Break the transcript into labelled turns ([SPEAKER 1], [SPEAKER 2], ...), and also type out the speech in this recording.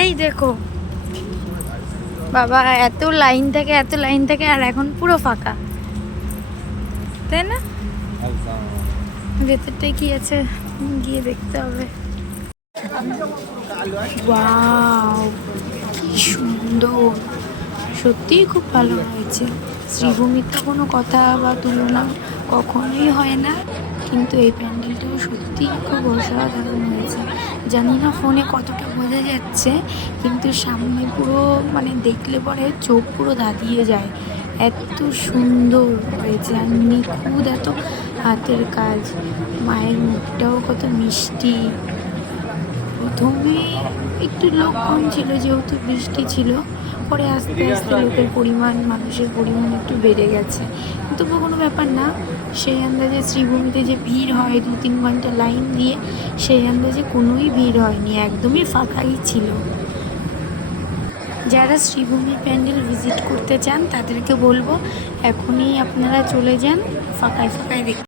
[SPEAKER 1] এই দেখো। বাবা, এত লাইন থেকে, এত লাইন থেকে, আর এখন পুরো ফাঁকা। তাই না? ভেতরটায় কি আছে? গিয়ে দেখতে হবে। কি সুন্দর। সত্যিই খুব ভালো হয়েছে। শ্রীভূমির তো কোনো কথা বা তুলনা কখনোই হয় না। কিন্তু এই প্যান্ডেলটাও সত্যিই খুব অসাধারণ হয়েছে। জানি না ফোনে কতটা বোঝা যাচ্ছে, কিন্তু সামনে পুরো মানে দেখলে পরে চোখ পুরো ধাঁধিয়ে যায়। এত সুন্দর হয়েছে আর নিখুঁত এত হাতের কাজ। মায়ের মুখটাও কত মিষ্টি। প্রথমে একটু লোক কম ছিল, যেহেতু বৃষ্টি ছিল, পরে আস্তে আস্তে লোকের পরিমাণ, মানুষের পরিমাণ একটু বেড়ে গেছে। তবু কোনো ব্যাপার না সেই আন্দাজে শ্রীভূমিতে যে ভিড় হয় দু তিন ঘণ্টা লাইন দিয়ে, সেই আন্দাজে কোনোই ভিড় হয়নি, একদমই ফাঁকাই ছিল। যারা শ্রীভূমি প্যান্ডেল ভিজিট করতে চান, তাদেরকে বলব এখনই আপনারা চলে যান, ফাঁকায় ফাঁকায় দেখতে